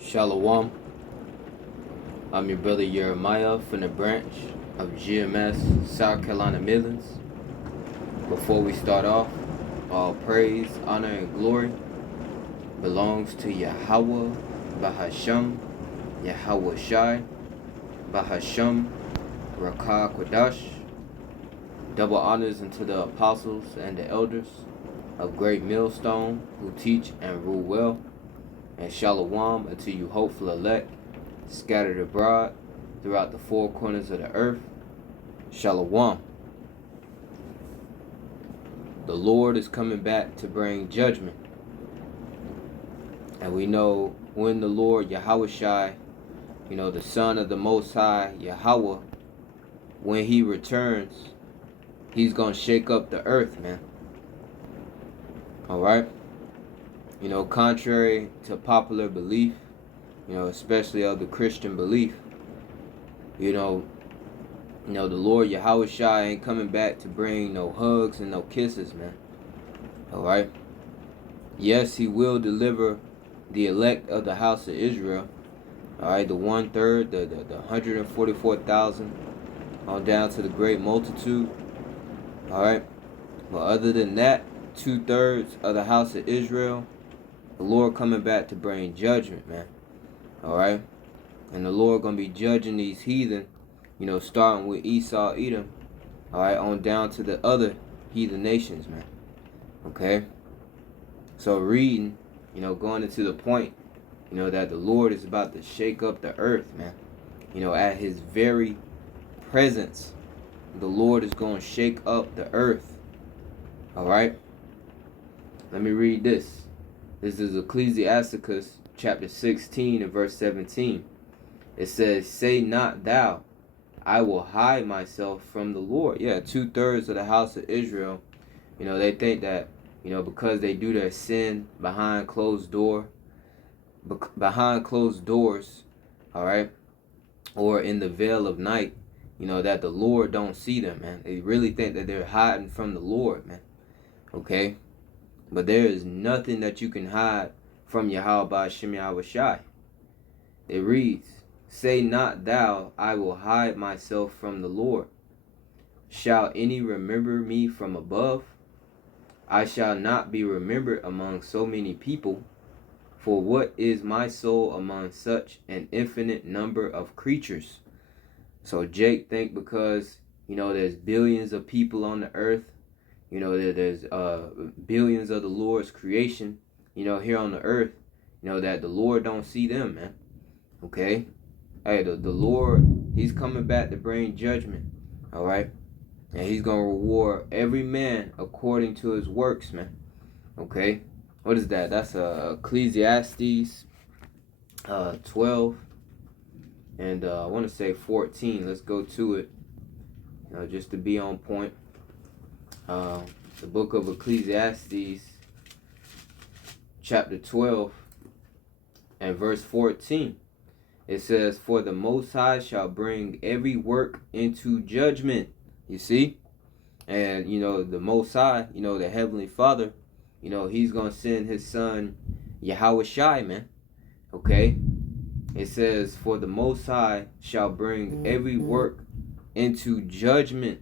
Shalawam, I'm your brother Jeremiah from the branch of GMS, South Carolina Midlands. Before we start off, all praise, honor, and glory belongs to Yahawah, Bahasham, Yahawashi, Bahasham, Rakah Quadash. Double honors unto the apostles and the elders of Great Millstone who teach and rule well. And Shalawam unto you hopeful elect, scattered abroad throughout the four corners of the earth. Shalawam. The Lord is coming back to bring judgment. And we know when the Lord Yahawashi, the Son of the Most High, Yahawah, when he returns, he's going to shake up the earth, man. Alright? Contrary to popular belief, especially of the Christian belief, the Lord Yahawashi ain't coming back to bring no hugs and no kisses, man. Alright? Yes, he will deliver the elect of the house of Israel. Alright, the 1/3, the 144,000, on down to the great multitude. Alright? But other than that, 2/3 of the house of Israel, the Lord coming back to bring judgment, man. Alright? And the Lord going to be judging these heathen, starting with Esau, Edom, alright, on down to the other heathen nations, man. Okay? So reading, going into the point, that the Lord is about to shake up the earth, man. At his very presence, the Lord is going to shake up the earth. Alright? Let me read this. This is Ecclesiasticus chapter 16 and verse 17. It says, "Say not thou, I will hide myself from the Lord." Yeah, 2/3 of the house of Israel, they think that, because they do their sin behind closed doors, all right, or in the veil of night, that the Lord don't see them, man. They really think that they're hiding from the Lord, man. Okay? But there is nothing that you can hide from Bahasham Yahawashi. It reads, "Say not thou, I will hide myself from the Lord. Shall any remember me from above? I shall not be remembered among so many people. For what is my soul among such an infinite number of creatures?" So Jake think because, there's billions of people on the earth, there's billions of the Lord's creation, here on the earth, that the Lord don't see them, man. Okay? Hey, the Lord, he's coming back to bring judgment. Alright? And he's going to reward every man according to his works, man. Okay? What is that? That's Ecclesiastes 12 and I want to say 14. Let's go to it, just to be on point. The book of Ecclesiastes chapter 12 and verse 14. It says, "For the Most High shall bring every work into judgment." You see? And, the Most High, the Heavenly Father, he's going to send his son Yahawashi, man. Okay? It says, "For the Most High shall bring every work into judgment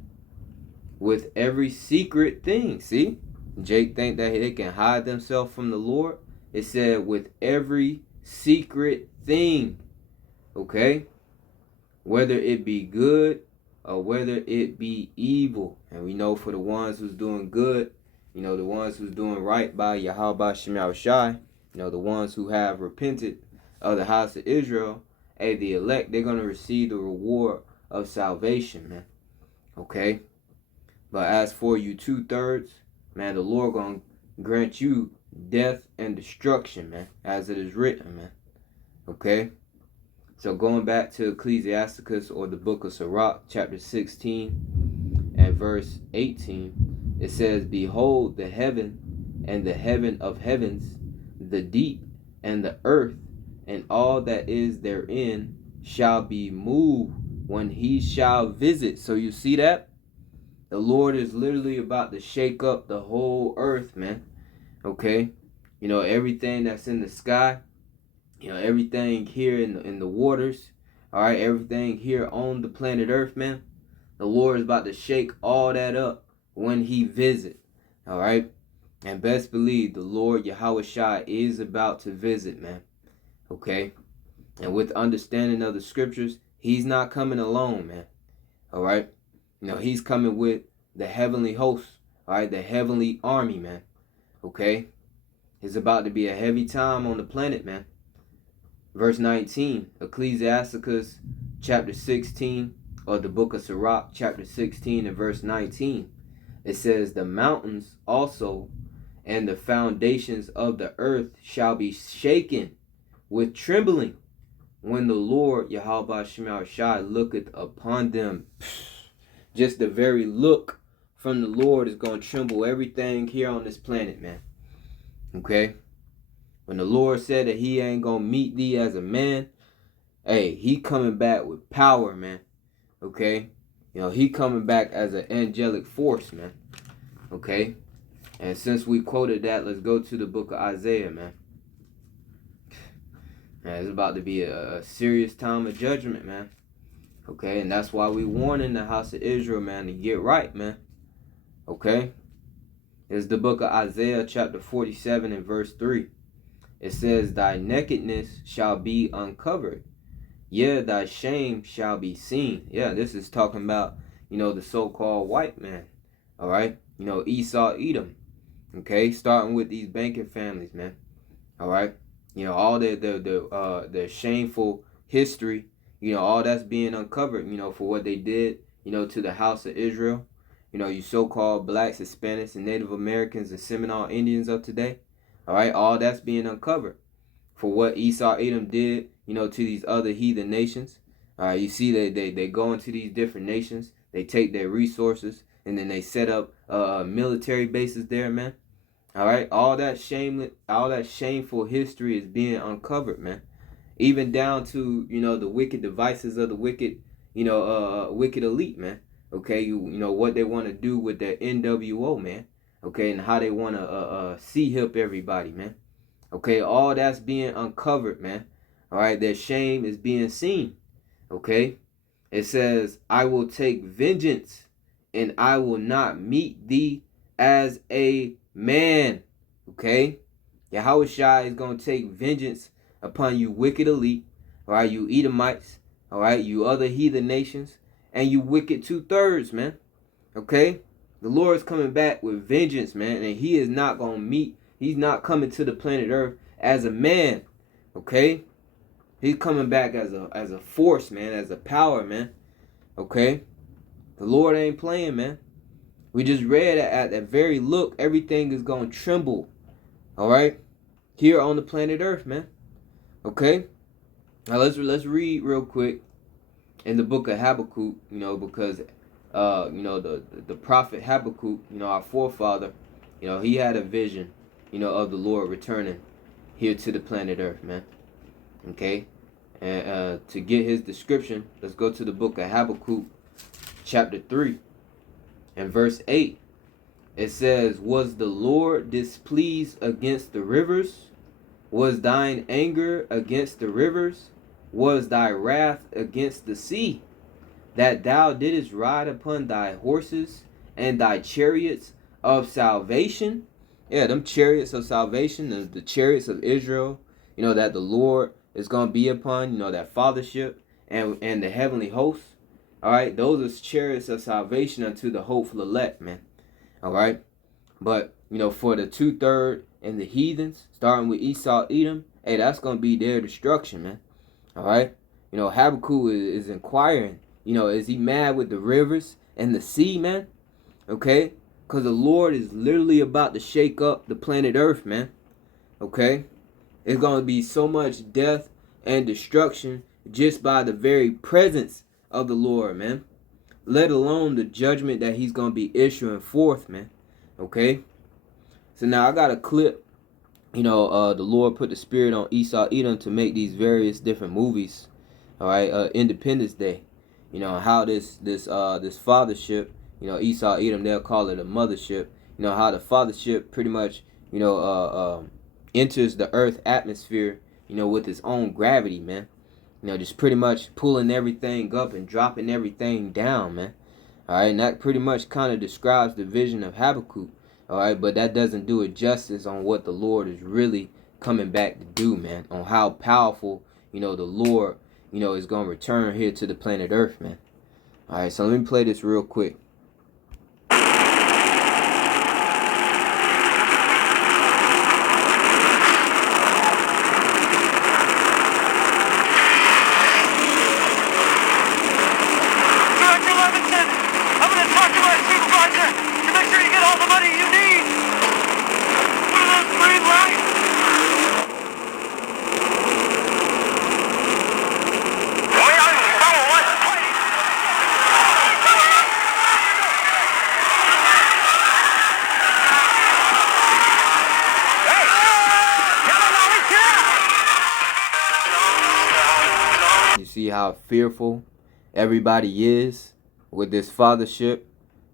with every secret thing." See? Jake think that they can hide themselves from the Lord. It said, with every secret thing. Okay? Whether it be good or whether it be evil. And we know for the ones who's doing good, the ones who's doing right by Bahasham Yahawashi, the ones who have repented of the house of Israel, hey, the elect, they're going to receive the reward of salvation, man. Okay? But as for you 2/3, man, the Lord going to grant you death and destruction, man, as it is written, man. Okay? So going back to Ecclesiasticus, or the book of Sirach, chapter 16 and verse 18, it says, "Behold, the heaven and the heaven of heavens, the deep and the earth, and all that is therein, shall be moved when he shall visit." So you see that? The Lord is literally about to shake up the whole earth, man. Okay? Everything that's in the sky, You know, everything here in the waters, all right, everything here on the planet Earth, man. The Lord is about to shake all that up when he visit, all right? And best believe the Lord Yahawashi is about to visit, man, okay? And with understanding of the scriptures, he's not coming alone, man, all right? You know, he's coming with the heavenly host, all right, the heavenly army, man, okay? It's about to be a heavy time on the planet, man. Verse 19, Ecclesiasticus chapter 16, or the book of Sirach chapter 16 and verse 19. It says, the mountains also and the foundations of the earth shall be shaken with trembling when the Lord Bahasham looketh upon them. Just the very look from the Lord is going to tremble everything here on this planet, man. Okay? When the Lord said that he ain't going to meet thee as a man, hey, he coming back with power, man. Okay? You know, he coming back as an angelic force, man. Okay? And since we quoted that, let's go to the book of Isaiah, man. Man, it's about to be a serious time of judgment, man. Okay? And that's why we warning the house of Israel, man, to get right, man. Okay? It's the book of Isaiah chapter 47 and verse 3. It says, thy nakedness shall be uncovered. Yeah, thy shame shall be seen. Yeah, this is talking about, you know, the so-called white man. All right? You know, Esau, Edom. Okay? Starting with these banking families, man. All right? You know, all the shameful history, you know, all that's being uncovered, you know, for what they did, you know, to the house of Israel. You know, you so-called blacks, Hispanics, and Native Americans and Seminole Indians of today. All right, all that's being uncovered for what Esau, Edom did, you know, to these other heathen nations. You see they go into these different nations, they take their resources, and then they set up military bases there, man. All right, all that shameful history is being uncovered, man. Even down to, you know, the wicked devices of the wicked, you know, wicked elite, man. Okay, you know what they want to do with their NWO, man. Okay, and how they want to see-hip everybody, man. Okay, all that's being uncovered, man. All right, their shame is being seen. Okay, it says, I will take vengeance, and I will not meet thee as a man. Okay, Yahawashi is going to take vengeance upon you wicked elite. All right, you Edomites. All right, you other heathen nations. And you wicked 2/3, man. Okay, the Lord is coming back with vengeance, man, and he is not going to meet, he's not coming to the planet Earth as a man, okay? He's coming back as a force, man, as a power, man, okay? The Lord ain't playing, man. We just read at that very look, everything is going to tremble, all right? Here on the planet Earth, man, okay? Now let's read real quick in the book of Habakkuk, you know, because you know, the prophet Habakkuk, you know, our forefather, you know, he had a vision, you know, of the Lord returning here to the planet Earth, man. Okay? And to get his description, let's go to the book of Habakkuk, chapter 3, and verse 8. It says, was the Lord displeased against the rivers? Was thine anger against the rivers? Was thy wrath against the sea? That thou didst ride upon thy horses and thy chariots of salvation. Yeah, them chariots of salvation, the chariots of Israel, you know, that the Lord is going to be upon, you know, that fathership and the heavenly hosts. All right, those are chariots of salvation unto the hopeful elect, man. All right, but, you know, for the 2/3 and the heathens, starting with Esau, Edom, hey, that's going to be their destruction, man. All right, you know, Habakkuk is inquiring. You know, is he mad with the rivers and the sea, man? Okay? Because the Lord is literally about to shake up the planet Earth, man. Okay? It's going to be so much death and destruction just by the very presence of the Lord, man. Let alone the judgment that he's going to be issuing forth, man. Okay? So now I got a clip. You know, the Lord put the spirit on Esau, Edom to make these various different movies. All right? Independence Day. You know, how this fathership, you know, Esau, Edom, they'll call it a mothership. You know, how the fathership pretty much, you know, enters the earth atmosphere, with his own gravity, man. Just pretty much pulling everything up and dropping everything down, man. All right, and that pretty much kind of describes the vision of Habakkuk. All right, but that doesn't do it justice on what the Lord is really coming back to do, man. On how powerful, the Lord, is going to return here to the planet Earth, man. All right, so let me play this real quick. See how fearful everybody is with this fathership,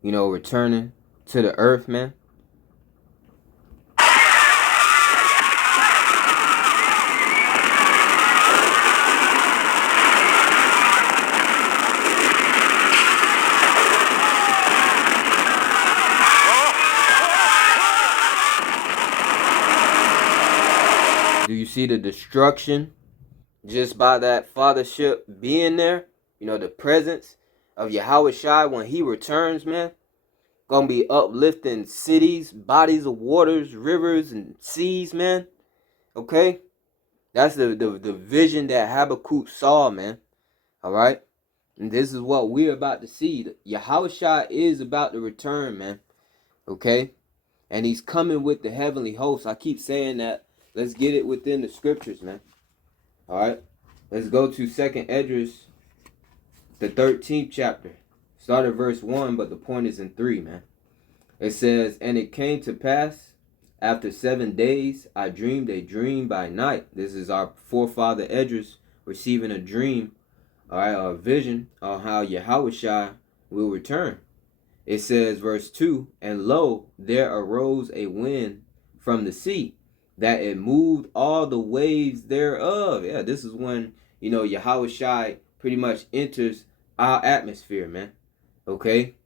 returning to the earth, man. Do you see the destruction just by that fathership being there? The presence of Yahawashi when he returns, man. Gonna be uplifting cities, bodies of waters, rivers, and seas, man. Okay? That's the vision that Habakkuk saw, man. Alright? And this is what we're about to see. Yahawashi is about to return, man. Okay? And he's coming with the heavenly host. I keep saying that. Let's get it within the scriptures, man. Alright? Let's go to 2nd Esdras, the 13th chapter. Start at verse 1, but the point is in 3, man. It says, "And it came to pass, after 7 days, I dreamed a dream by night." This is our forefather Esdras receiving a dream, a vision on how Yahawashi will return. It says, verse 2, "And lo, there arose a wind from the sea, that it moved all the waves thereof." Yeah, this is when, Yahawashi pretty much enters our atmosphere, man. Okay?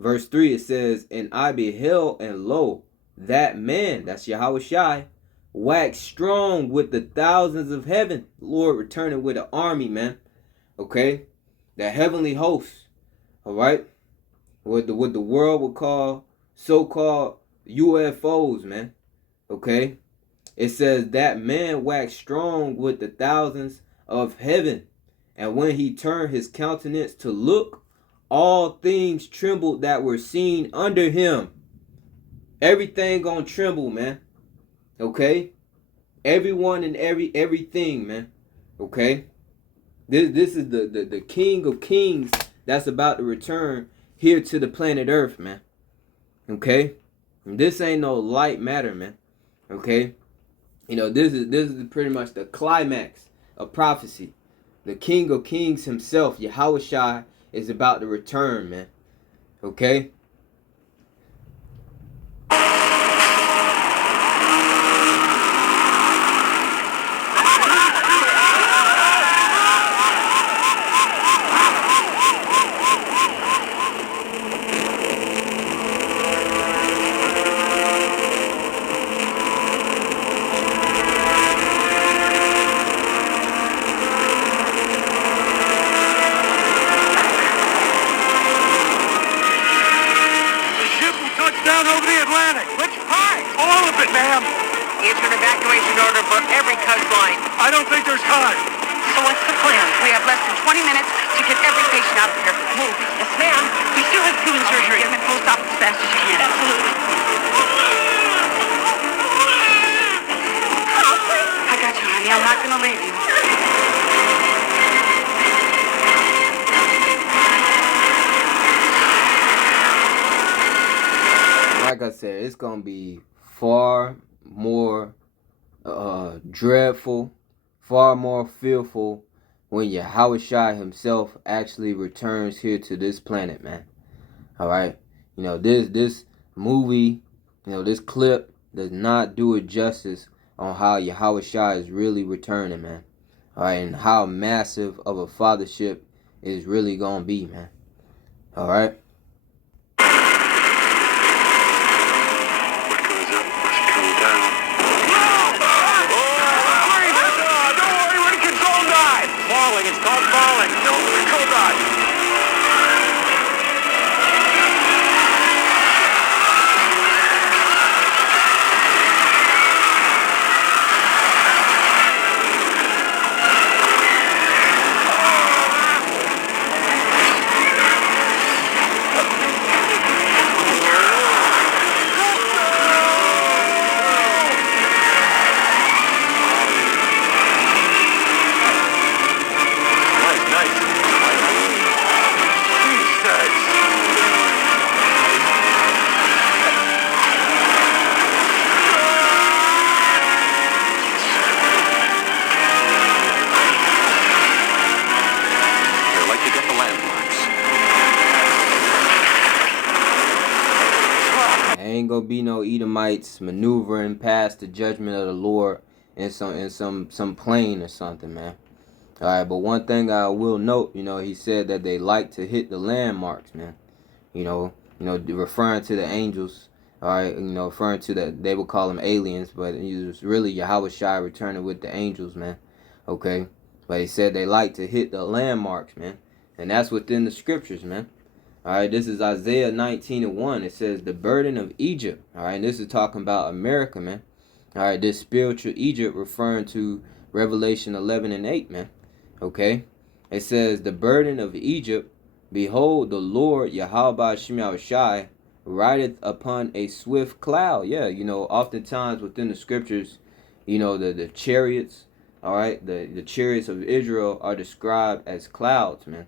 Verse 3, it says, "And I beheld, and lo, that man," that's Yahawashi, "waxed strong with the thousands of heaven." Lord returning with an army, man. Okay? The heavenly host. Alright? What the world would call so-called UFOs, man. Okay? It says, "That man waxed strong with the thousands of heaven. And when he turned his countenance to look, all things trembled that were seen under him." Everything gonna tremble, man. Okay? Everyone and everything, man. Okay? This is the King of Kings that's about to return here to the planet Earth, man. Okay? And this ain't no light matter, man. Okay? This is pretty much the climax of prophecy. The King of Kings himself, Yahawashi, is about to return, man. Okay? I don't think there's time. So what's the plan? We have less than 20 minutes to get every patient out of here. Move. Yes, ma'am. We still have crew in surgery. Get them in post-op as fast as you can. Absolutely. I got you, honey. I'm not going to leave you. Like I said, it's going to be far more dreadful, far more fearful when Yahawashi himself actually returns here to this planet, man. Alright? This movie, this clip does not do it justice on how Yahawashi is really returning, man. All right, and how massive of a fathership is really gonna be, man. All right. What goes up must come down. Don't worry, we're in control dive. Falling, it's called falling. No, control dive. Ain't gonna be no Edomites maneuvering past the judgment of the Lord in some plane or something, man. All right, but one thing I will note, he said that they like to hit the landmarks, man. Referring to the angels. All right, referring to that, they would call them aliens, but it was really Yahawashi returning with the angels, man. Okay, but he said they like to hit the landmarks, man, and that's within the scriptures, man. All right, this is Isaiah 19:1. It says the burden of Egypt. All right, and this is talking about America, man. All right, this spiritual Egypt referring to Revelation 11:8, man. Okay, it says the burden of Egypt. Behold, the Lord Yahawah rideth upon a swift cloud. Yeah, oftentimes within the scriptures, the chariots. All right, the chariots of Israel are described as clouds, man.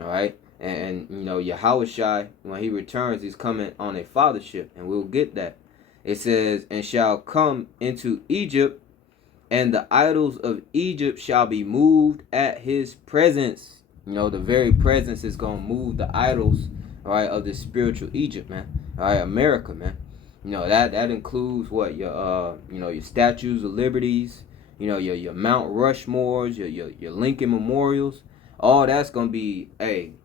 All right. And Yahawashi, when he returns, he's coming on a fathership, and we'll get that. It says, and shall come into Egypt, and the idols of Egypt shall be moved at his presence. The very presence is going to move the idols, all right, of the spiritual Egypt, man. All right, America, man. That includes what? Your statues of liberties, your Mount Rushmores, your Lincoln Memorials. All that's going to be,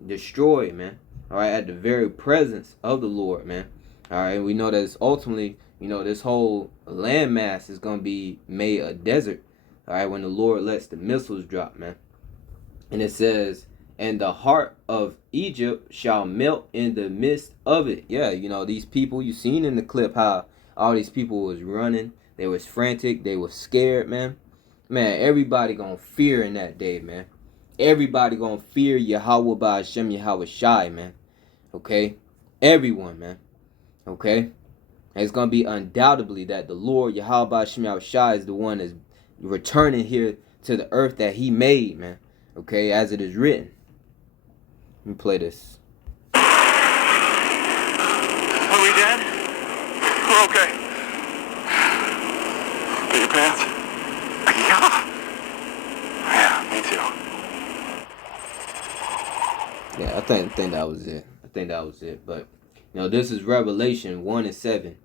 destroyed, man. All right, at the very presence of the Lord, man. All right, we know that it's ultimately, this whole landmass is going to be made a desert. All right, when the Lord lets the missiles drop, man. And it says, and the heart of Egypt shall melt in the midst of it. Yeah, these people, you seen in the clip how all these people was running. They was frantic. They was scared, man. Man, everybody going to fear in that day, man. Everybody gonna fear Yahawah Bahasham Yahawashi, man. Okay? Everyone, man. Okay? And it's gonna be undoubtedly that the Lord Yahawah Bahasham Yahawashi is the one that's returning here to the earth that he made, man. Okay, as it is written. Let me play this. Are we dead? We're okay. Get your pants? Yeah. Yeah, me too. Yeah, I think that was it. But this is Revelation 1:7.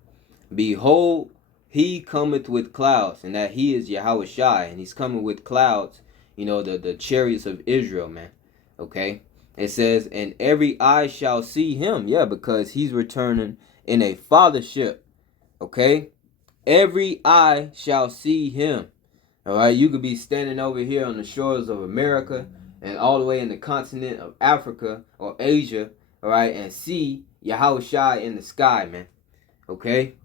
Behold, he cometh with clouds, and that he is Yahawashi, and he's coming with clouds. The chariots of Israel, man. Okay, it says, and every eye shall see him. Yeah, because he's returning in a fathership. Okay, every eye shall see him. All right, you could be standing over here on the shores of America and all the way in the continent of Africa or Asia, all right, and see Yahawashi in the sky, man. Okay?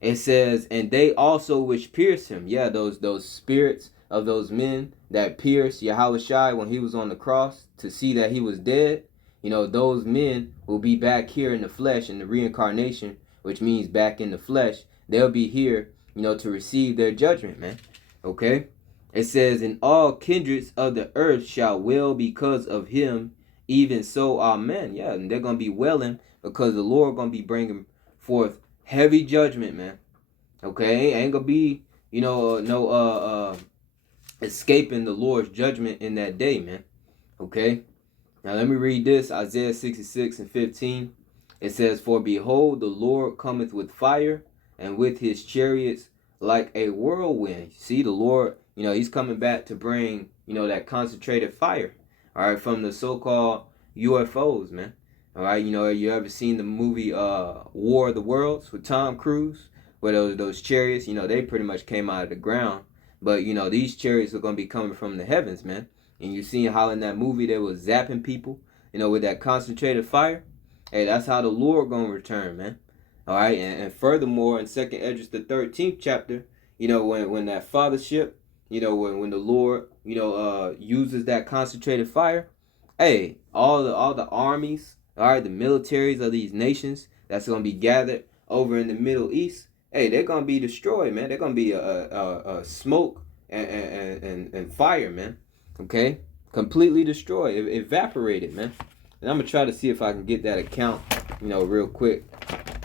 It says, and they also which pierced him. Yeah, those spirits of those men that pierced Yahawashi when he was on the cross to see that he was dead. Those men will be back here in the flesh in the reincarnation, which means back in the flesh. They'll be here, to receive their judgment, man. Okay? It says, and all kindreds of the earth shall wail because of him, even so, amen. Yeah, and they're going to be wailing because the Lord going to be bringing forth heavy judgment, man. Okay? Ain't going to be, escaping the Lord's judgment in that day, man. Okay? Now let me read this, Isaiah 66:15. It says, for behold, the Lord cometh with fire, and with his chariots like a whirlwind. See, the Lord, he's coming back to bring, that concentrated fire, all right, from the so-called UFOs, man. All right, you ever seen the movie War of the Worlds with Tom Cruise, where those chariots, they pretty much came out of the ground, but these chariots are gonna be coming from the heavens, man. And you seen how in that movie they was zapping people, with that concentrated fire. Hey, that's how the Lord gonna return, man. All right, and furthermore, in 2nd Esdras the 13th chapter, when that fathership, when the Lord, uses that concentrated fire, hey, all the armies, all right, the militaries of these nations that's gonna be gathered over in the Middle East, hey, they're gonna be destroyed, man. They're gonna be a smoke and fire, man. Okay, completely destroyed, evaporated, man. And I'm gonna try to see if I can get that account, real quick.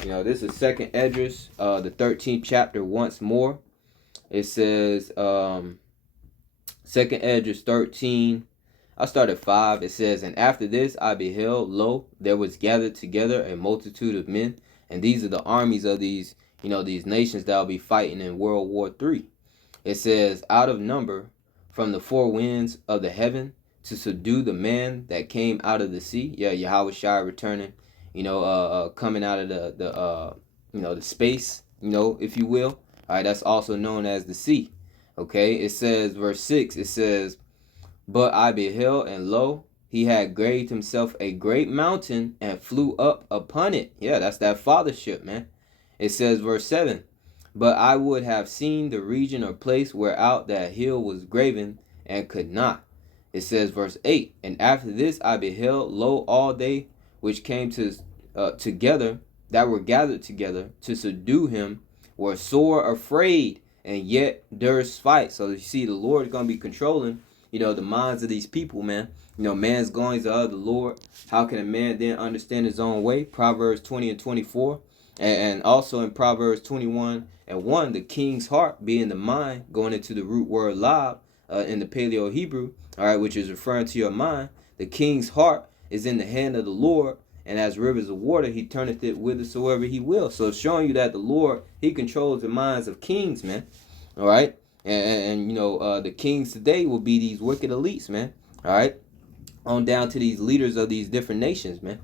This is 2nd Esdras, the 13th chapter once more. It says, 2nd Esdras 13. I start at 5. It says, and after this I beheld, lo, there was gathered together a multitude of men, and these are the armies of these, these nations that will be fighting in World War III. It says, out of number, from the four winds of the heaven, to subdue the man that came out of the sea. Yeah, Yahawashi returning, coming out of the space, if you will. All right, that's also known as the sea. Okay, it says, verse 6, it says, but I beheld, and lo, he had graved himself a great mountain and flew up upon it. Yeah, that's that fathership, man. It says, verse 7, but I would have seen the region or place whereout that hill was graven, and could not. It says, verse 8, and after this I beheld, lo, all they which came together, that were gathered together to subdue him, were sore afraid, and yet durst fight. So you see, the Lord is going to be controlling, the minds of these people, man. Man's goings are of the Lord. How can a man then understand his own way? Proverbs 20 and 24. And also in Proverbs 21 and 1, the king's heart being the mind, going into the root word lab in the Paleo Hebrew, all right, which is referring to your mind. The king's heart is in the hand of the Lord, and as rivers of water, he turneth it whithersoever he will. So it's showing you that the Lord, he controls the minds of kings, man. All right. And the kings today will be these wicked elites, man. All right. On down to these leaders of these different nations, man.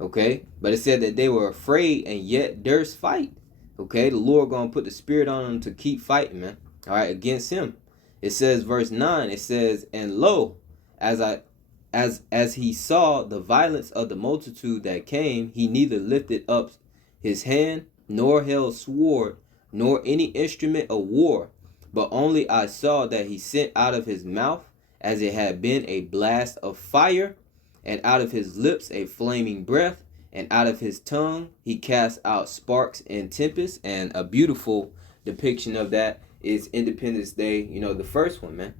Okay. But it said that they were afraid and yet durst fight. Okay. The Lord gonna put the spirit on them to keep fighting, man. All right. Against him. It says, verse 9, it says, and lo, as he saw the violence of the multitude that came, he neither lifted up his hand, nor held sword, nor any instrument of war, but only I saw that he sent out of his mouth, as it had been a blast of fire, and out of his lips a flaming breath, and out of his tongue he cast out sparks and tempests. And a beautiful depiction of that is Independence Day, the first one, man.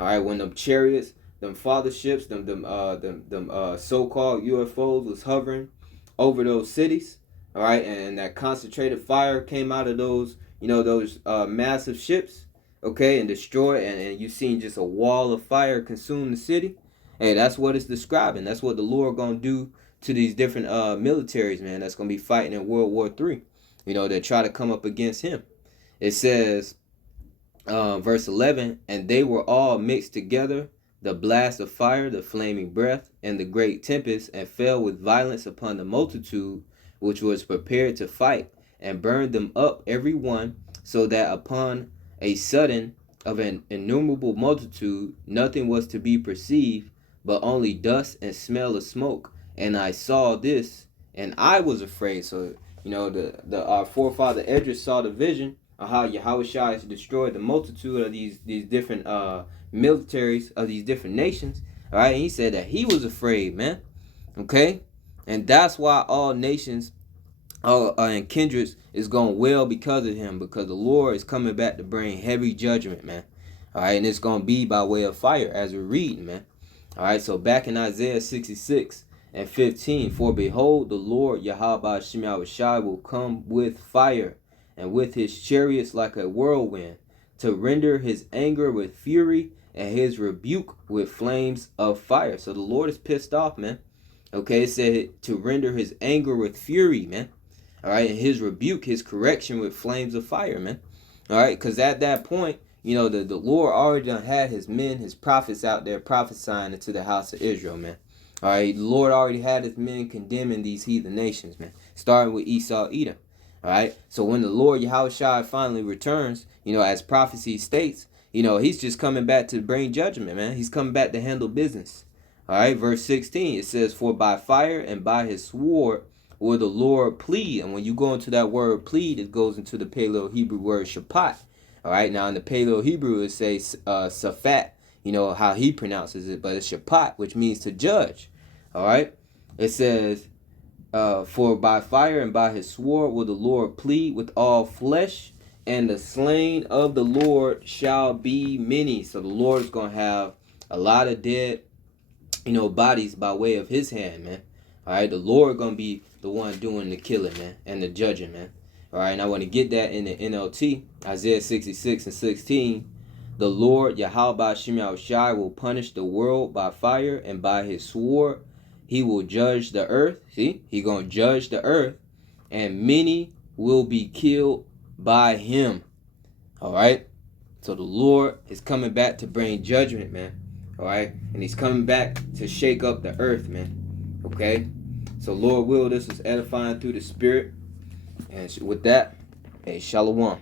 All right, when them chariots, them fatherships, them so-called UFOs was hovering over those cities, all right, and that concentrated fire came out of those, those massive ships, okay, and destroyed, and you seen just a wall of fire consume the city. Hey, that's what it's describing. That's what the Lord gonna do to these different militaries, man, that's gonna be fighting in World War III, that try to come up against him. It says, verse 11, and they were all mixed together, the blast of fire, the flaming breath, and the great tempest, and fell with violence upon the multitude which was prepared to fight, and burned them up every one, so that upon a sudden of an innumerable multitude nothing was to be perceived, but only dust and smell of smoke. And I saw this, and I was afraid. So our forefather Esdras saw the vision of how Yahawashi has destroyed the multitude of these different militaries of these different nations. All right, and he said that he was afraid, man. Okay, and that's why all nations and kindreds is going well because of him, because the Lord is coming back to bring heavy judgment, man. All right, and it's going to be by way of fire, as we're reading, man. All right, so back in Isaiah 66 and 15, for behold, the Lord Yahawah will come with fire, and with his chariots like a whirlwind, to render his anger with fury, and his rebuke with flames of fire. So the Lord is pissed off, man. Okay, it said to render his anger with fury, man. All right, and his rebuke, his correction with flames of fire, man. All right, because at that point, you know, the Lord already done had his men, his prophets out there prophesying into the house of Israel, man. All right, the Lord already had his men condemning these heathen nations, man, starting with Esau, Edom. All right, so when the Lord Yahawashi finally returns, you know, as prophecy states, you know, he's just coming back to bring judgment, man. He's coming back to handle business. All right, verse 16, it says, for by fire and by his sword will the Lord plead. And when you go into that word plead, it goes into the Paleo Hebrew word shapat. All right, now in the Paleo Hebrew, it says safat, you know, how he pronounces it, but it's shapat, which means to judge. All right, it says, for by fire and by his sword will the Lord plead with all flesh, and the slain of the Lord shall be many. So the Lord is going to have a lot of dead, you know, bodies by way of his hand, man. All right, the Lord going to be the one doing the killing, man, and the judging, man. All right, and I want to get that in the NLT, Isaiah 66 and 16. The Lord, Yahawashi, will punish the world by fire, and by his sword he will judge the earth. See, he going to judge the earth, and many will be killed by him. All right, so the Lord is coming back to bring judgment, man. All right, and he's coming back to shake up the earth, man. Okay, so Lord will, this was edifying through the Spirit. And with that, hey, Shalawam.